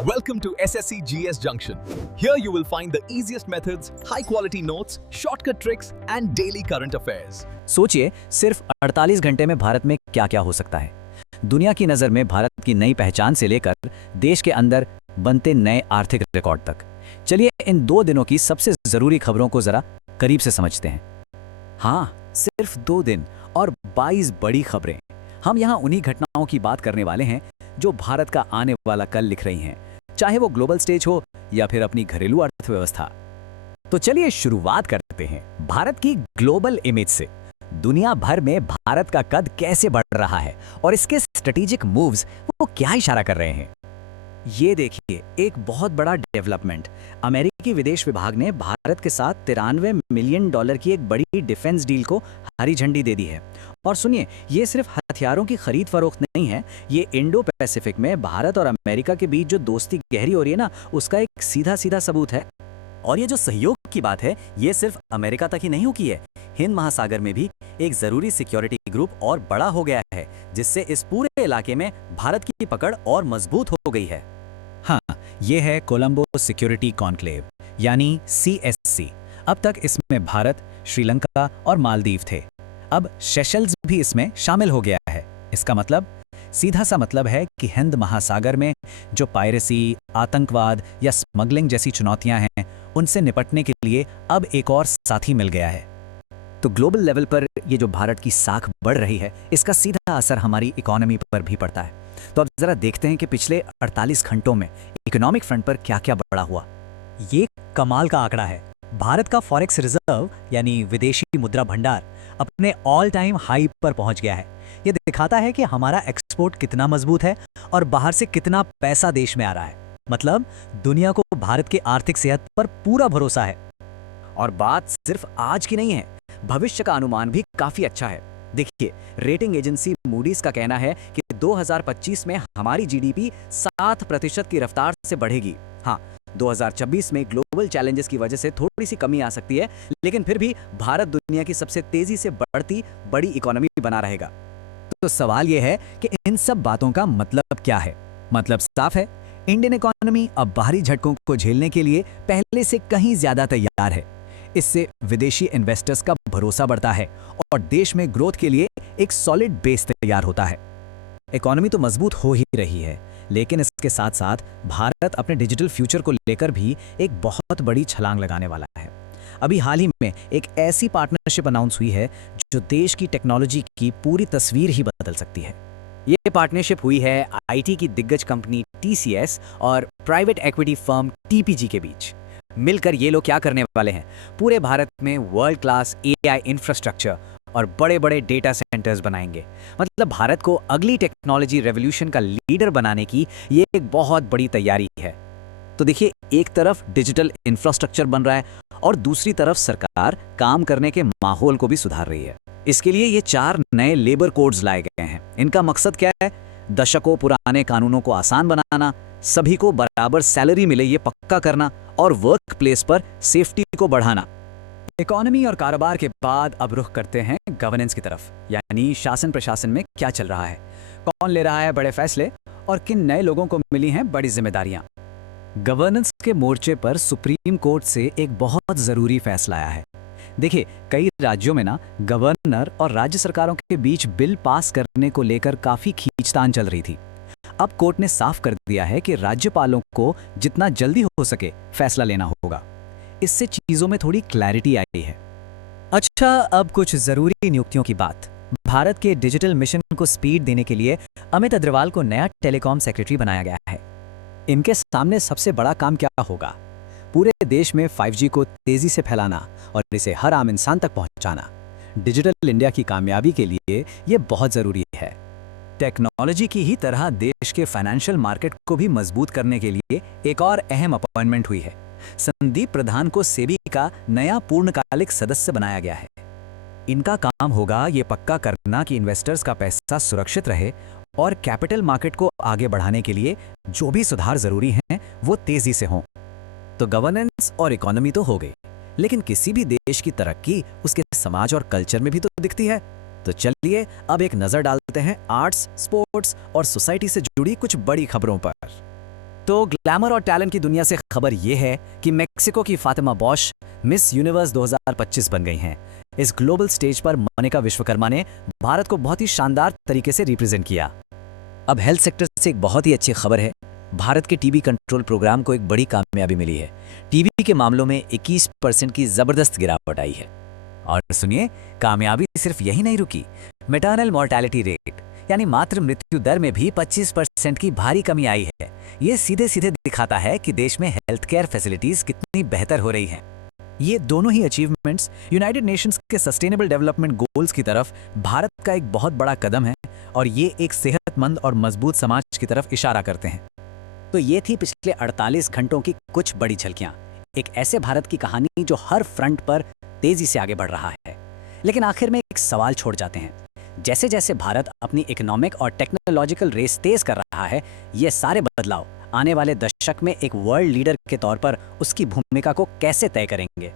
Welcome to SSC GS Junction. Here you will find the easiest methods, high quality notes, shortcut tricks and daily current affairs. सोचिए सिर्फ 48 घंटे में भारत में क्या क्या हो सकता है। दुनिया की नज़र में भारत की नई पहचान से लेकर देश के अंदर बनते नए आर्थिक रिकॉर्ड तक। चलिए इन 2 दिनों की सबसे ज़रूरी खबरों को ज़रा करीब से समझते हैं। हाँ, सिर्फ 2 दिन और 22 बड़ी खबरें। हम यहाँ उन्हीं घटनाओं की बात करने वाले हैं जो भारत का आने वाला कल लिख रही हैं, चाहे वो ग्लोबल स्टेज हो या फिर अपनी घरेलू अर्थव्यवस्था। तो चलिए शुरुआत करते हैं भारत की ग्लोबल इमेज से। दुनिया भर में भारत का कद कैसे बढ़ रहा है और इसके स्ट्रेटेजिक मूव्स वो क्या इशारा कर रहे हैं। ये देखिए एक बहुत बड़ा डेवलपमेंट। अमेरिकी विदेश विभाग ने भारत के साथ $93 मिलियन की एक बड़ी डिफेंस डील को हरी झंडी दे दी है। और सुनिए, ये सिर्फ हथियारों की खरीद फरोख्त नहीं है, ये इंडो पैसिफिक में भारत और अमेरिका के बीच जो दोस्ती गहरी हो रही है ना, उसका एक सीधा सीधा सबूत है। और ये जो सहयोग की बात है, ये सिर्फ अमेरिका तक ही नहीं रुकी है। हिंद महासागर में भी एक जरूरी सिक्योरिटी ग्रुप और बड़ा हो गया है, जिससे इस पूरे इलाके में भारत की पकड़ और मजबूत हो गई है। हाँ, ये है कोलंबो सिक्योरिटी कॉन्क्लेव यानी CSC। अब तक इसमें भारत, श्रीलंका और मालदीव थे। अब सेशल्स भी इसमें शामिल हो गया है। इसका मतलब सीधा सा मतलब है कि हिंद महासागर में जो पायरेसी, आतंकवाद या स्मगलिंग जैसी चुनौतियां हैं, उनसे निपटने के लिए अब एक और साथी मिल गया है। तो ग्लोबल लेवल पर ये जो भारत की साख बढ़ रही है, इसका सीधा असर हमारी इकोनॉमी पर भी पड़ता है। तो अब जरा देखते हैं कि पिछले 48 घंटों में इकोनॉमिक फ्रंट पर क्या क्या बड़ा हुआ। ये कमाल का आंकड़ा है। भारत का फॉरेक्स रिजर्व यानी विदेशी मुद्रा भंडार अपने ऑल टाइम हाई पर पहुंच गया है। ये दिखाता है कि हमारा एक्सपोर्ट कितना मजबूत है और बाहर से कितना पैसा देश में आ रहा है। मतलब दुनिया को भारत की आर्थिक सेहत पर पूरा भरोसा है। और बात सिर्फ आज की नहीं है, भविष्य का अनुमान भी काफी अच्छा है। देखिए, रेटिंग एजेंसी मूडीज का कहना है कि 2025 में हमारी जीडीपी 7% की रफ्तार से बढ़ेगी। हाँ, 2026 में ग्लोबल चैलेंजेस की वजह से थोड़ी सी कमी आ सकती है, लेकिन फिर भी भारत दुनिया की सबसे तेजी से बढ़ती बड़ी इकोनॉमी बना रहेगा। तो सवाल यह है कि इन सब बातों का मतलब क्या है। मतलब साफ है, इंडियन इकोनॉमी अब बाहरी झटकों को झेलने के लिए पहले से कहीं ज्यादा तैयार है। इससे विदेशी इन्वेस्टर्स का भरोसा बढ़ता है और देश में ग्रोथ के लिए एक सॉलिड बेस तैयार होता है। इकोनॉमी तो मजबूत हो ही रही है, लेकिन इसके साथ साथ भारत अपने डिजिटल फ्यूचर को लेकर भी एक बहुत बड़ी छलांग लगाने वाला है। अभी हाल ही में एक ऐसी पार्टनरशिप अनाउंस हुई है जो देश की टेक्नोलॉजी की पूरी तस्वीर ही बदल सकती है। ये पार्टनरशिप हुई है IT की दिग्गज कंपनी TCS और प्राइवेट इक्विटी फर्म TPG के बीच। मिलकर ये लोग क्या करने वाले हैं, पूरे भारत में वर्ल्ड क्लास AI इंफ्रास्ट्रक्चर और बड़े बड़े डेटा सेंटर्स बनाएंगे। मतलब भारत को अगली टेक्नोलॉजी रेवोल्यूशन का लीडर बनाने की ये एक बहुत बड़ी तैयारी है। तो देखिए, एक तरफ डिजिटल इंफ्रास्ट्रक्चर बन रहा है और दूसरी तरफ सरकार काम करने के माहौल को भी सुधार रही है। इसके लिए ये 4 नए लेबर कोड्स लाए गए हैं। इनका मकसद क्या है? दशकों पुराने कानूनों को आसान बनाना, सभी को बराबर सैलरी मिले ये पक्का करना और वर्क प्लेस पर सेफ्टी को बढ़ाना। इकोनॉमी और कारोबार के बाद अब रुख करते हैं गवर्नेंस की तरफ, यानी शासन प्रशासन में क्या चल रहा है, कौन ले रहा है बड़े फैसले और किन नए लोगों को मिली हैं बड़ी जिम्मेदारियां। गवर्नेंस के मोर्चे पर सुप्रीम कोर्ट से एक बहुत जरूरी फैसला आया है। देखिए, कई राज्यों में ना गवर्नर और राज्य सरकारों के बीच बिल पास करने को लेकर काफी खींचतान चल रही थी। अब कोर्ट ने साफ कर दिया है कि राज्यपालों को जितना जल्दी हो सके फैसला लेना होगा। इससे चीजों में थोड़ी क्लैरिटी आई है। अच्छा, अब कुछ जरूरी नियुक्तियों की बात। भारत के डिजिटल मिशन को स्पीड देने के लिए अमित अग्रवाल को नया टेलीकॉम सेक्रेटरी बनाया गया है। इनके सामने सबसे बड़ा काम क्या होगा? पूरे देश में 5G को तेजी से फैलाना और इसे हर आम इंसान तक पहुंचाना। डिजिटल इंडिया की कामयाबी के लिए यह बहुत जरूरी है। टेक्नोलॉजी की ही तरह देश के फाइनेंशियल मार्केट को भी मजबूत करने के लिए एक और अहम अपॉइंटमेंट हुई है। संदीप प्रधान को सेबी का नया पूर्णकालिक सदस्य बनाया गया है। इनका काम होगा ये पक्का करना कि इन्वेस्टर्स का पैसा सुरक्षित रहे और कैपिटल मार्केट को आगे बढ़ाने के लिए जो भी सुधार जरूरी हैं वो तेजी से हों। तो गवर्नेंस और इकोनॉमी तो हो गई, लेकिन किसी भी देश की तरक्की उसके समाज और कल्चर में भी तो दिखती है। तो चलिए अब एक नजर डालते हैं आर्ट्स, स्पोर्ट्स और सोसाइटी से जुड़ी कुछ बड़ी खबरों पर। तो ग्लैमर और टैलेंट की दुनिया से खबर ये है कि मेक्सिको की फातिमा बॉश मिस यूनिवर्स 2025 बन गई हैं। इस ग्लोबल स्टेज पर मोनिका विश्वकर्मा ने भारत को बहुत ही शानदार तरीके से रिप्रेजेंट किया। अब हेल्थ सेक्टर से एक बहुत ही अच्छी खबर है। भारत के टीबी कंट्रोल प्रोग्राम को एक बड़ी कामयाबी मिली है। टीबी के मामलों में 21% की जबरदस्त गिरावट आई है। और सुनिए, कामयाबी सिर्फ यही नहीं रुकी। मैटरनल मॉर्टेलिटी रेट यानी मातृ मृत्यु दर में भी 25% की भारी कमी आई है। ये सीधे सीधे दिखाता है कि देश में हेल्थ केयर फैसिलिटीज कितनी बेहतर हो रही हैं। ये दोनों ही अचीवमेंट्स यूनाइटेड नेशंस के सस्टेनेबल डेवलपमेंट गोल्स की तरफ भारत का एक बहुत बड़ा कदम है और ये एक सेहतमंद और मजबूत समाज की तरफ इशारा करते हैं। तो ये थी पिछले 48 घंटों की कुछ बड़ी झलकियां, एक ऐसे भारत की कहानी जो हर फ्रंट पर तेजी से आगे बढ़ रहा है। लेकिन आखिर में एक सवाल छोड़ जाते हैं, जैसे जैसे भारत अपनी इकोनॉमिक और टेक्नोलॉजिकल रेस तेज कर रहा है, ये सारे बदलाव आने वाले दशक में एक वर्ल्ड लीडर के तौर पर उसकी भूमिका को कैसे तय करेंगे।